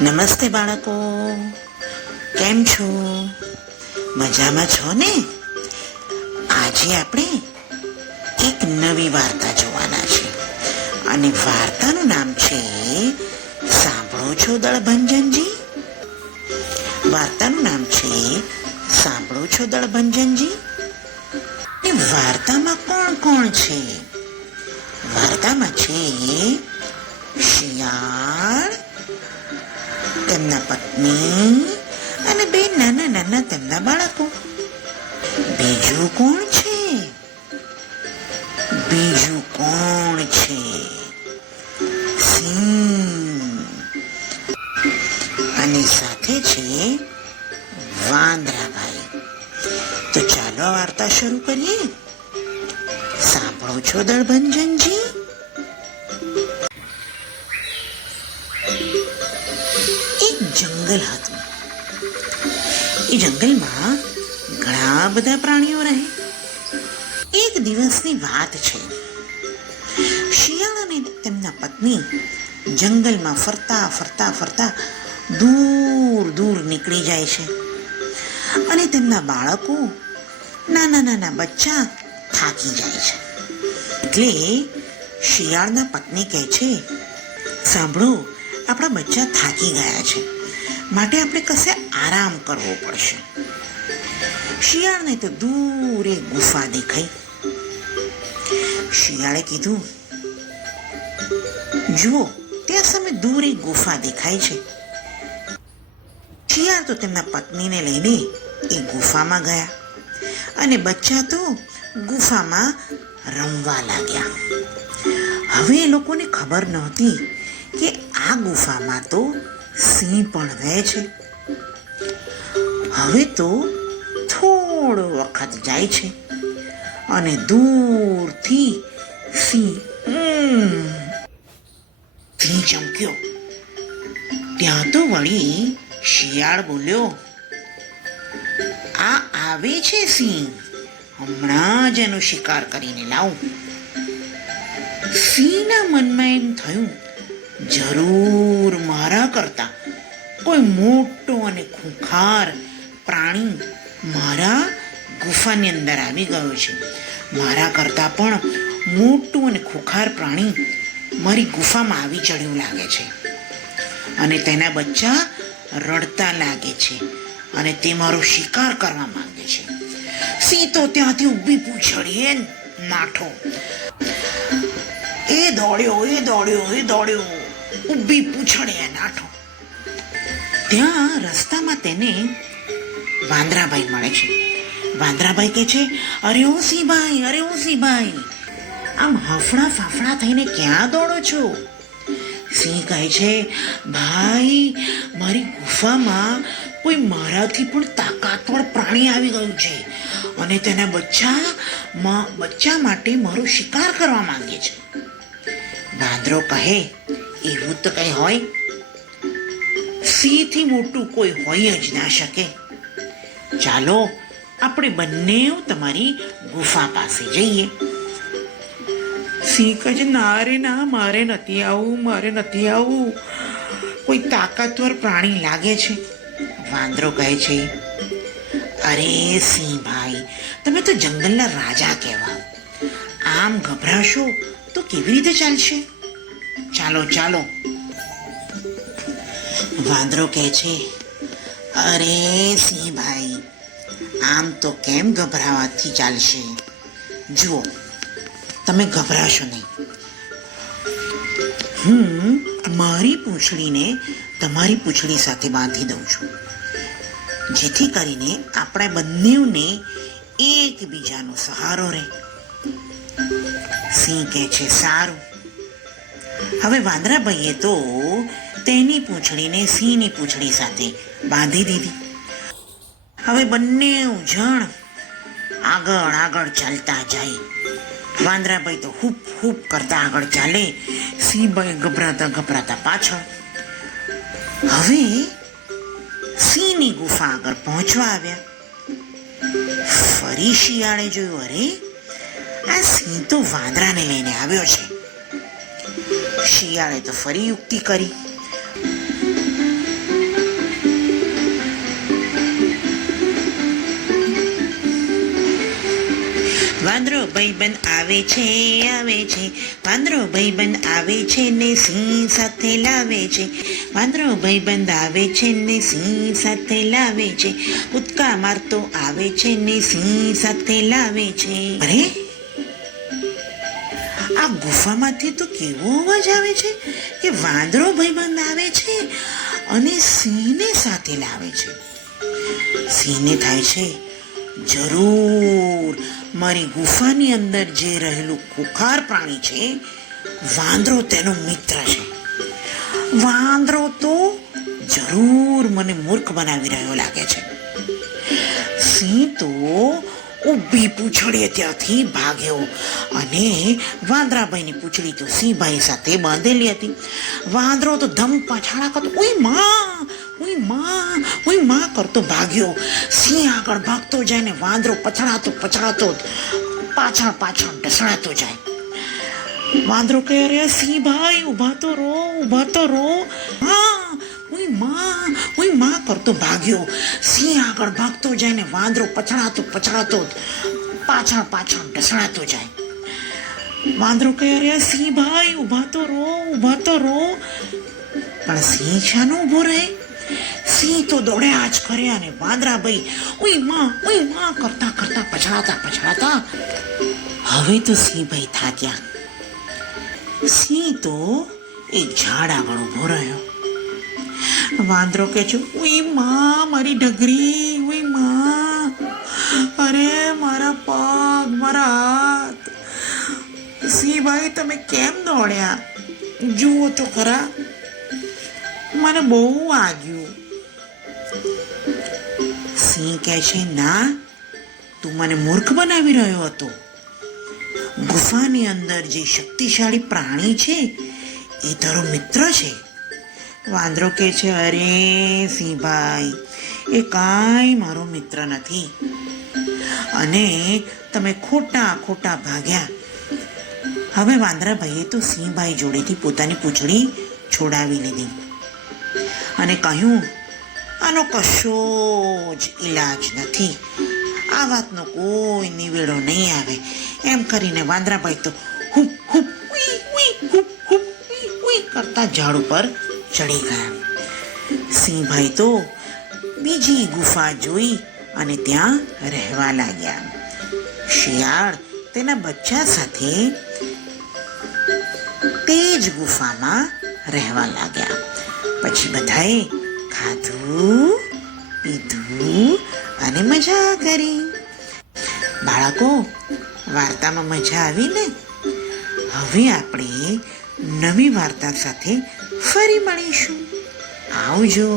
નમસ્તે બાળકો, કેમ છો? મજામાં છો ને? આજે આપણે એક નવી વાર્તા જોવાના છે અને વાર્તાનું નામ છે સાંભળો છો દળભંજનજી? વાર્તાનું નામ છે સાંભળો છો દળભંજનજી? એ વાર્તામાં કોણ કોણ છે? વાર્તામાં છે શિયાળ, તેમના પત્ની અને બે નાના નાના તેમના બાળકો. બીજું કોણ છે? બીજું કોણ છે? સિંહ. અને સાથે છે વાંદરાભાઈ. તો ચાલો આ વાર્તા શરૂ કરીએ. સાંભળો છો દળભંજનજી? જંગલ હતું. એ જંગલમાં ઘણા બધા પ્રાણીઓ રહે. એક દિવસની વાત છે. શિયાળ અને તેમના પત્ની જંગલમાં ફરતા ફરતા ફરતા દૂર દૂર નીકળી જાય છે અને તેમના બાળકો, નાના નાના બચ્ચા થાકી જાય છે. એટલે શિયાળના પત્ની કહે છે, સાંભળો, આપણા બચ્ચા થાકી ગયા છે, માટે આપણે કશે આરામ કરવો પડશે. શિયાળને તો દૂર એક ગુફા દેખાઈ. શિયાળે કીધું, જુઓ, ત્યાં સામે દૂર એક ગુફા દેખાય છે. શિયાળ તો તેમના પત્નીને લઈને એ ગુફામાં ગયા અને બચ્ચા તો ગુફામાં રમવા લાગ્યા. હવે એ લોકોને ખબર નહોતી કે આ ગુફામાં તો સિંહ પણ રહે છે. હવે તો થોડો વખત જાય છે અને દૂરથી સિંહ ચમક્યો. ત્યાં તો વળી શિયાળ બોલ્યો, આ આવે છે સિંહ, હમણાં જ એનો શિકાર કરીને લાવું. સિંહના મનમાં એમ થયું, જરૂર મારા કરતા કોઈ મોટો અને ખૂંખાર પ્રાણી મારા ગુફાની અંદર આવી ગયો છે. મારા કરતા પણ મોટું અને ખૂંખાર પ્રાણી મારી ગુફામાં આવી ચડ્યું લાગે છે અને તેના બચ્ચા રડતા લાગે છે અને તે મારો શિકાર કરવા માંગે છે. સિંહ તો ત્યાંથી ઊભી પૂંછડીએ નાઠો. એ દોડ્યો ઊભી પૂંછડે નાઠો. ત્યાં રસ્તામાં તેને વાંદરાભાઈ મળે છે. વાંદરાભાઈ કહે છે, અરે ઓ સિંહભાઈ, આમ હફડા ફાફડા થઈને ક્યાં દોડો છો? સિંહ કહે છે, ભાઈ, મારી ગુફામાં કોઈ મારાથી પણ તાકાતવર પ્રાણી આવી ગયું છે અને તેના બચ્ચા માટે મારો શિકાર કરવા માંગે છે. વાંદરો કહે, એવું તો કઈ હોય? સિંહથી મોટું કોઈ હોય જ ના શકે. ચાલો આપણે બંને તમારી ગુફા પાસે જઈએ. સિંહ કહે છે, ના રે ના, મારે નથી આવવું, કોઈ તાકાતવર પ્રાણી લાગે છે. વાંદરો કહે છે, અરે સિંહભાઈ, તમે તો જંગલના રાજા કહેવાઓ, આમ ગભરાશો તો કેવી રીતે ચાલશે? ચાલો. વાંદરો કહે છે, અરે સિંહભાઈ, આમ તો કેમ ગભરાવાથી ચાલશે? જુઓ, તમે ગભરાશો નહીં. હું મારી પૂંછડીને તમારી પૂંછડી સાથે બાંધી દઉં છું, જેથી કરીને આપણે બંનેને એકબીજાનો સહારો રહે. સિંહ કહે છે, સારું. હવે વાંદરાભાઈએ તો તેની પૂંછડીને સિંહની પૂંછડી સાથે બાંધી દીધી. હવે બંને જણ આગળ ચાલતા જાય. વાંદરાભાઈ તો હૂપ કરતા આગળ ચાલે, સિંહભાઈ ગભરાતા પાછળ. હવે સિંહની ગુફા આગળ પહોંચવા આવ્યા. ફરી શિયાળે જોયું, અરે, આ સિંહ તો વાંદરાને લઈને આવ્યો છે. શિયાળે તો ફરી યુક્તિ કરી, વાંદરો ભાઈબંધ આવે છે, વાંદરો ભાઈબંધ આવે છે ને સિંહ સાથે લાવે છે, વાંદરો ભાઈબંધ આવે છે ને સિંહ સાથે લાવે છે, કૂદકા મારતો આવે છે ને સિંહ સાથે લાવે છે. અરે, આ ગુફામાંથી તો કેવો અવાજ આવે છે કે વાંદરો ભાઈબંધ આવે છે અને સિંહને સાથે લાવે છે. સિંહને થાય છે, જરૂર મારી ગુફાની અંદર જે રહેલું ખુખાર પ્રાણી છે વાંદરો તેનો મિત્ર છે. વાંદરો તો જરૂર મને મૂર્ખ બનાવી રહ્યો લાગે છે. સિંહ તો ઊભી પૂંછડીએ ત્યાંથી ભાગ્યો અને વાંદરાભાઈની પૂંછડી તો સિંહભાઈ સાથે બાંધેલી હતી. વાંદરો તો ધમ પાછાડા કરતો ઉઈ માં કરતો ભાગ્યો. સિંહ આગળ ભાગતો જાય ને વાંદરો પછડાતો પાછળ ઢસડાતો જાય. વાંદરો કહે, અરે સિંહભાઈ ઊભા તો રહો. ઉઈ માં કરતો ભાગ્યો. સિંહ આગળ ભાગતો જાય ને વાંદરો પછડાતો પાછળ ઢસડાતો જાય. વાંદરો કહે, અરે સિંહભાઈ ઊભા તો રહો. પણ સિંહ શાનો ઊભો રહે? સિંહ તો દોડ્યા જ કરે અને વાંદરાભાઈ ઉઈ માં કરતા પછડાતા. હવે તો સિંહભાઈ થાક્યા. સિંહ તો એક ઝાડ આગળ ઊભો રહ્યો. વાંદરો કહે છે, ઉઈ માં મારી ઢગરી, ઉઈ માં, અરે મારા પગ, મારા હાથ. સિંહભાઈ તમે કેમ દોડ્યા? જુઓ તો ખરા, મને બહુ વાગ્યું. સિંહ કહે છે, ના, તું મને મૂર્ખ બનાવી રહ્યો હતો. ગુફાની અંદર જે શક્તિશાળી પ્રાણી છે એ તારો મિત્ર છે. વાંદરો કહે છે, અરે સિંહભાઈ, એ કાંઈ મારો મિત્ર નથી અને તમે ખોટા ભાગ્યા. હવે વાંદરાભાઈએ તો સિંહભાઈ જોડેથી પોતાની પૂંછડી છોડાવી લીધી અને કહ્યું, આનો કશો જ ઈલાજ નથી, આ વાતનો કોઈ નિવેડો નહીં આવે. એમ કરીને વાંદરાભાઈ તો હુપ કરતા ઝાડ ઉપર ચડી ગયા. સિંહભાઈ તો બીજી ગુફા જોઈ અને ત્યાં રહેવા લાગ્યા. શિયાળ તેના બચ્ચા સાથે તે જ ગુફામાં રહેવા લાગ્યા. પછી બધાએ ખાધું, પીધું અને મજા કરી. બાળકો, વાર્તામાં મજા આવી ને? હવે આપણે નવી વાર્તા સાથે ફરી મળીશું. આવજો.